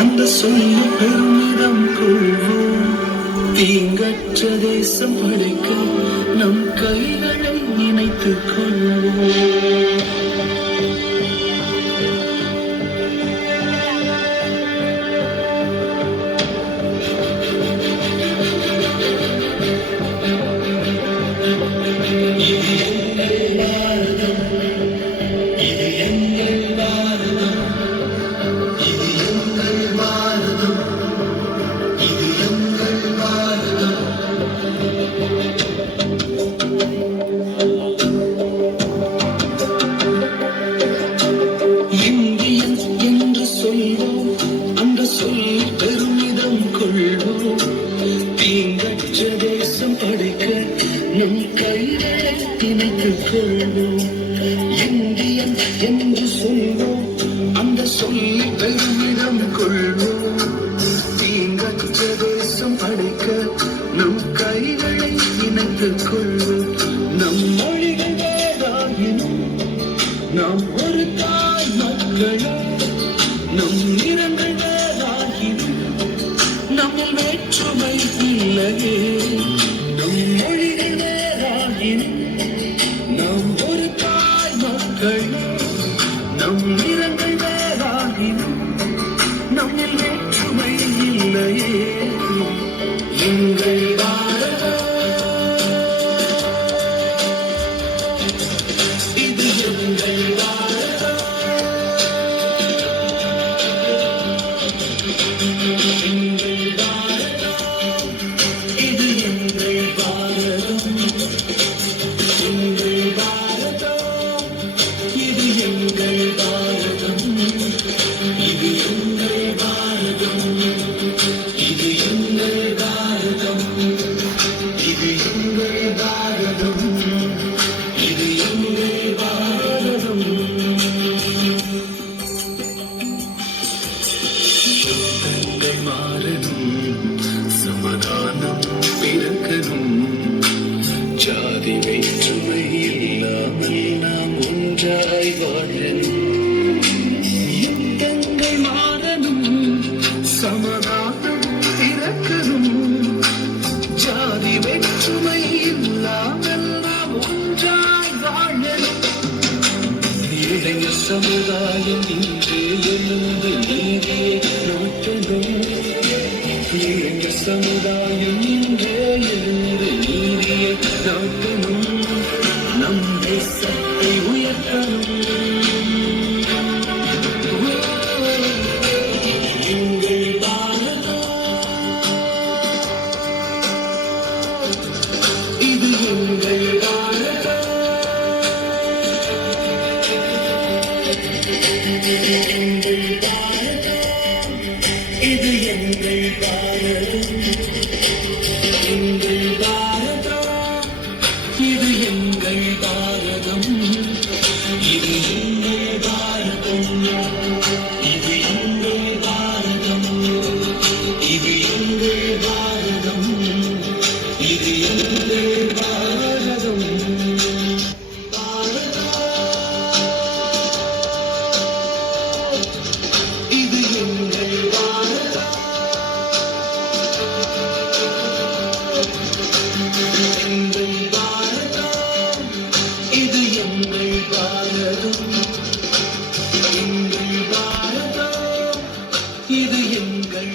அந்த சொல்லி பெருமிதம் கொள்வோம். தீங்கற்ற தேசம் படைக்க நம் கைகளை இணைத்துக் கொள்வோம். தீங்கற்ற தேசம் படைக்க நம் கைகளை இணைத்துக் கொள்வோம். இந்தியன் என்று சொல்வோம், அந்த சொல்லி பெருமிதம் கொள்வோம். தீங்கற்ற தேசம் படைக்க நம் கைகளை இணைத்துக் கொள்வோம். நம் மொழிகள் வேறாயினும் நாம் ஒரு தாய் மக்களோ, நம் நிறங்கள் வேறாகினும் நம்மில் வேற்றுமை இல்லையே. நம் மொழிகள் வேறாகினும் நாம் ஒரு தாய் மக்கள். நம் நிறங்கள் வேறாகினும் நம்மில் வேற்றுமை இல்லையே. எங்கள் பாரதம் இது எங்கள் பாரதம். சமாதானம் பிறக்கணும். ஜாதி வேற்றுமை இல்லாமல் நாம் ஒன்றாய் வாழணும். யுத்தங்கள் மாறணும், சமாதானம் பிறக்கணும். ஜாதி வேற்றுமை இல்லாமல் நாம் ஒன்றாய் வாழணும். இளைஞர் சமுதாயம் இன்று எழுந்து நீதியை நோக்கணும். இளைஞர் சமுதாயம் இன்றே எழுந்து நீதியை நாட்டணும். நம் தேசத்தை உயர்த்தணும். எங்கள் பாரதம் இது எங்கள் பாரதம். எங்கள் பாரதம் இது எங்கள் பாரதம். எங்கள் பாரதம் இது எங்கள் பாரதம். இது எங்கள் பாரதம். இது எங்கள் பாரதம். இது எங்கள் பாரதம். இது எங்கள் பாரதம். இது எங்கள் பாரதம். எங்கள் பாரதம் இது எங்கள் பாரதம். எங்கள் பாரதம் இது எங்கள்